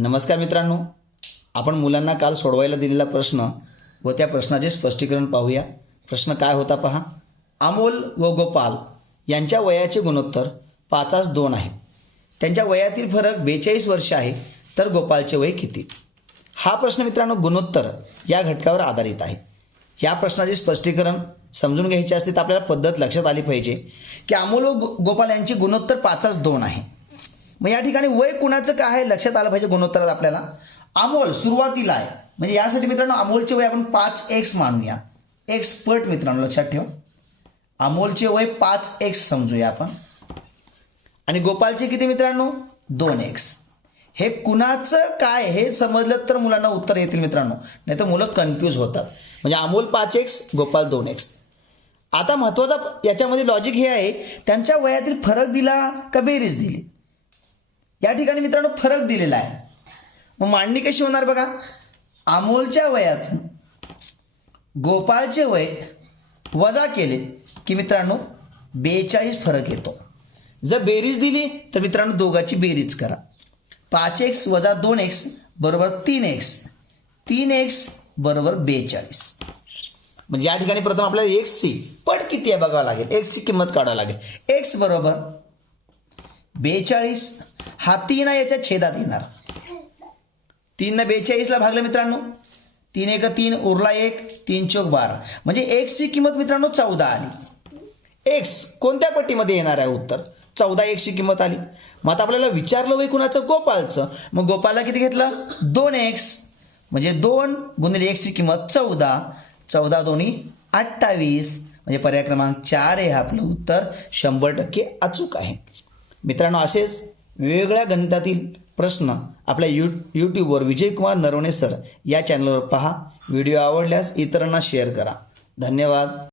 नमस्कार मित्रांनो आपण मुलांना काल सोडवायला दिलेला प्रश्न व त्या प्रश्नाचे स्पष्टीकरण पाहूया. प्रश्न काय होता पहा. अमोल व गोपाल यांच्या वयाचे गुणोत्तर पाचास दोन आहे. त्यांच्या वयातील फरक बेचाळीस वर्ष आहे तर गोपालचे वय किती? हा प्रश्न मित्रांनो गुणोत्तर या घटकावर आधारित आहे. या प्रश्नाचे स्पष्टीकरण समजून घ्यायचे असते तर आपल्याला पद्धत लक्षात आली पाहिजे की अमोल व गो- गोपाल यांची गुणोत्तर पाचास दोन आहे. मग या ठिकाणी वय कुणाचं काय आहे लक्षात आलं पाहिजे गुणोत्तरात आपल्याला. अमोल सुरुवातीला आहे. म्हणजे यासाठी मित्रांनो अमोलचे वय आपण पाच एक्स मानूया. एक्सपर्ट मित्रांनो लक्षात ठेव. अमोलचे वय पाच एक्स समजूया आपण. आणि गोपालचे किती मित्रांनो? दोन एक्स हे कुणाचं काय हे समजलं तर मुलांना उत्तर येतील मित्रांनो. नाही तर मुलं कन्फ्यूज होतात. म्हणजे अमोल पाच एक्स गोपाल दोन एक्स आता महत्त्वाचा याच्यामध्ये लॉजिक हे आहे त्यांच्या वयातील फरक दिला का बेरीज दिली? या ठिकाणी मित्रांनो फरक दिलेला आहे. मग मांडणी कशी होणार बघा? अमोलच्या वयातून गोपाळचे वय वजा केले की मित्रांनो बेचाळीस फरक येतो. जर बेरीज दिली तर मित्रांनो दोघाची बेरीज करा. पाच एक्स वजा दोन एक्स बरोबर तीन एक्स. तीन एक्स बरोबर बेचाळीस. म्हणजे या ठिकाणी प्रथम आपल्याला एक्सची पट किती आहे बघावं लागेल. एक्सची किंमत काढावी लागेल. एक्स बरोबर बेचाळीस हा तीन आहे याच्या छेदात येणार. तीननं बेचाळीसला भागलं मित्रांनो. तीन एक तीन उरला एक तीन चौक बारा. म्हणजे एक्सची किंमत मित्रांनो चौदा आली. एक्स कोणत्या पट्टीमध्ये येणार आहे उत्तर? चौदा एक्सची किंमत आली. मग आता आपल्याला विचारलं वय कुणाचं? गोपालचं. मग गोपालला किती घेतलं? दोन एक्स म्हणजे दोन गुणिले एक्सची किंमत चौदा. चौदा दोन्ही अठ्ठावीस. म्हणजे पर्याय क्रमांक चार आहे आपलं उत्तर. शंभर टक्के अचूक आहे. मित्रांनो असेच वेगवेगळ्या गणितातील प्रश्न आपल्या यू यूट्यूबवर विजयकुमार नरवणे सर या चॅनलवर पहा. व्हिडिओ आवडल्यास इतरांना शेअर करा. धन्यवाद.